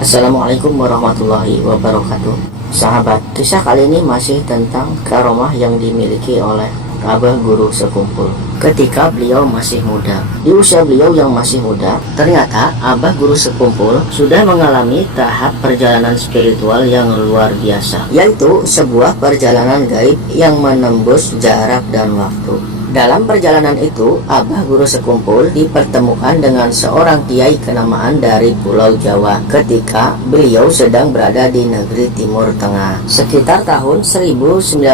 Assalamualaikum warahmatullahi wabarakatuh. Sahabat, kisah kali ini masih tentang karomah yang dimiliki oleh Abah Guru Sekumpul ketika beliau masih muda. Di usia beliau yang masih muda, ternyata Abah Guru Sekumpul sudah mengalami tahap perjalanan spiritual yang luar biasa, yaitu sebuah perjalanan gaib yang menembus jarak dan waktu. Dalam perjalanan itu, Abah Guru Sekumpul dipertemukan dengan seorang kiai kenamaan dari Pulau Jawa ketika beliau sedang berada di negeri Timur Tengah. Sekitar tahun 1962,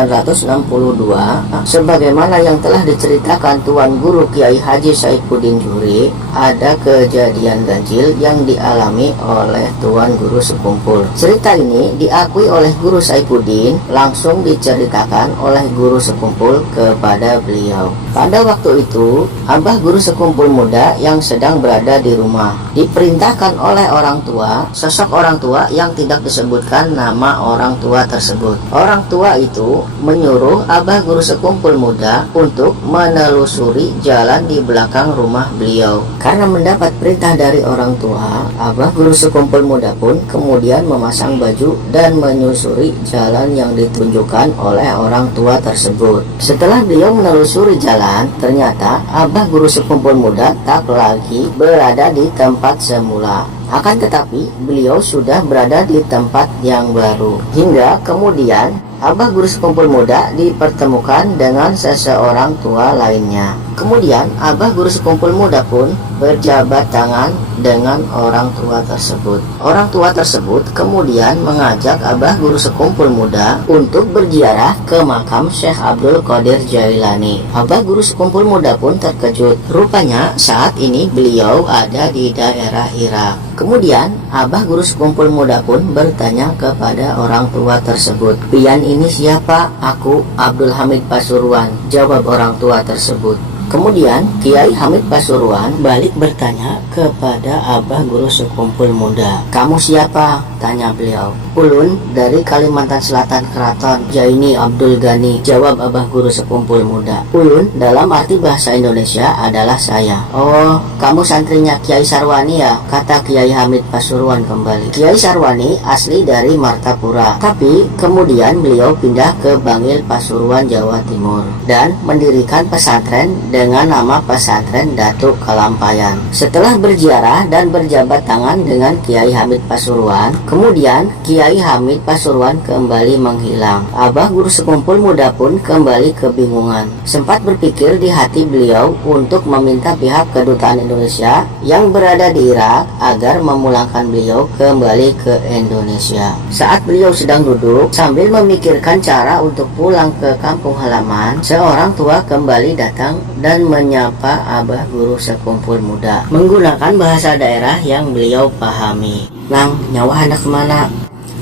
sebagaimana yang telah diceritakan Tuan Guru Kiai Haji Saifuddin Juhri, ada kejadian ganjil yang dialami oleh Tuan Guru Sekumpul. Cerita ini diakui oleh Guru Saifuddin, langsung diceritakan oleh Guru Sekumpul kepada beliau. Pada waktu itu, Abah Guru Sekumpul muda yang sedang berada di rumah diperintahkan oleh orang tua, sosok orang tua yang tidak disebutkan nama orang tua tersebut. Orang tua itu menyuruh Abah Guru Sekumpul muda untuk menelusuri jalan di belakang rumah beliau. Karena mendapat perintah dari orang tua, Abah Guru Sekumpul muda pun kemudian memasang baju dan menyusuri jalan yang ditunjukkan oleh orang tua tersebut. Setelah beliau menelusuri jalan, ternyata Abah Guru Sekumpul muda tak lagi berada di tempat semula. Akan tetapi beliau sudah berada di tempat yang baru. Hingga kemudian Abah Guru Sekumpul muda dipertemukan dengan seseorang tua lainnya. Kemudian Abah Guru Sekumpul muda pun berjabat tangan dengan orang tua tersebut. Orang tua tersebut kemudian mengajak Abah Guru Sekumpul muda untuk berziarah ke makam Syekh Abdul Qadir Jailani. Abah Guru Sekumpul muda pun terkejut. Rupanya saat ini beliau ada di daerah Irak. Kemudian Abah Guru Sekumpul muda pun bertanya kepada orang tua tersebut, "Pian ini siapa?" "Aku Abdul Hamid Pasuruan," jawab orang tua tersebut. Kemudian Kiai Hamid Pasuruan balik bertanya kepada Abah Guru Sekumpul muda, "Kamu siapa?" tanya beliau. "Ulun dari Kalimantan Selatan Keraton, Jaini Abdul Ghani," jawab Abah Guru Sekumpul muda. "Ulun dalam arti bahasa Indonesia adalah saya." "Oh, kamu santrinya Kiai Sarwani ya?" kata Kiai Hamid Pasuruan kembali. Kiai Sarwani asli dari Martapura, tapi kemudian beliau pindah ke Bangil Pasuruan, Jawa Timur dan mendirikan pesantren dengan nama Pesantren Datuk Kalampayan. Setelah berziarah dan berjabat tangan dengan Kiai Hamid Pasuruan, kemudian Kiai Hamid Pasuruan kembali menghilang. Abah Guru Sekumpul muda pun kembali kebingungan. Sempat berpikir di hati beliau untuk meminta pihak kedutaan Indonesia yang berada di Irak agar memulangkan beliau kembali ke Indonesia. Saat beliau sedang duduk sambil memikirkan cara untuk pulang ke kampung halaman, seorang tua kembali datang dan menyapa Abah Guru Sekumpul muda menggunakan bahasa daerah yang beliau pahami. "Nang, nyawa hendak kemana?"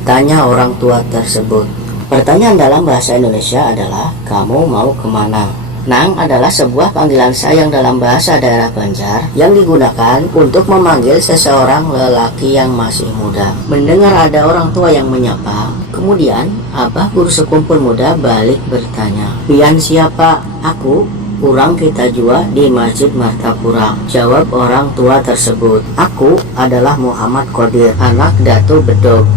tanya orang tua tersebut. Pertanyaan dalam bahasa Indonesia adalah, "Kamu mau kemana?" Nang adalah sebuah panggilan sayang dalam bahasa daerah Banjar yang digunakan untuk memanggil seseorang lelaki yang masih muda. Mendengar ada orang tua yang menyapa, kemudian Abah Guru Sekumpul muda balik bertanya, "Pian siapa?" "Aku Urang kita jua di Masjid Martapura," jawab orang tua tersebut. "Aku adalah Muhammad Qadir, anak Datu Bedog,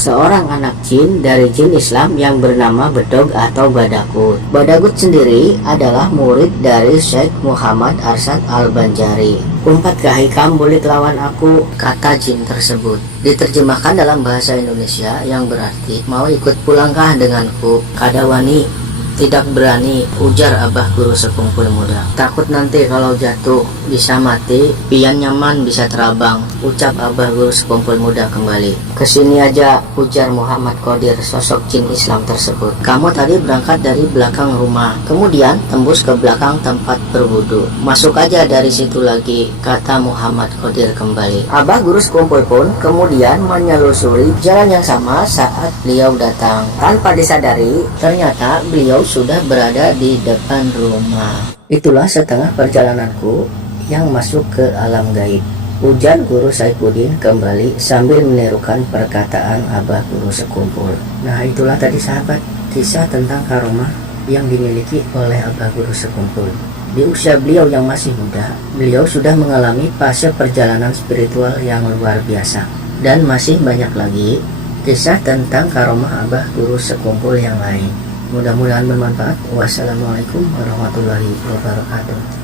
seorang anak jin dari jin Islam yang bernama Bedog atau Badakut. Badakut sendiri adalah murid dari Syekh Muhammad Arsyad Al-Banjari. Umpat kahikam bulik lawan aku," kata jin tersebut. Diterjemahkan dalam bahasa Indonesia yang berarti, "Mau ikut pulangkah denganku?" "Kadawani, tidak berani," ujar Abah Guru Sekumpul muda. "Takut nanti kalau jatuh bisa mati, pian nyaman bisa terabang," ucap Abah Guru Sekumpul muda kembali. "Kesini aja," ujar Muhammad Qadir, sosok jin Islam tersebut. "Kamu tadi berangkat dari belakang rumah, kemudian tembus ke belakang tempat berwudu. Masuk aja dari situ lagi," kata Muhammad Qadir kembali. Abah Guru Sekumpul pun kemudian menyelusuri jalan yang sama saat beliau datang. Tanpa disadari, ternyata beliau sudah berada di depan rumah. "Itulah setengah perjalananku yang masuk ke alam gaib," ujar Guru Saifuddin kembali sambil menirukan perkataan Abah Guru Sekumpul. Nah, itulah tadi sahabat, kisah tentang karomah yang dimiliki oleh Abah Guru Sekumpul. Di usia beliau yang masih muda, beliau sudah mengalami fase perjalanan spiritual yang luar biasa. Dan masih banyak lagi kisah tentang karomah abah guru sekumpul yang lain. Mudah-mudahan bermanfaat. Wassalamualaikum warahmatullahi wabarakatuh.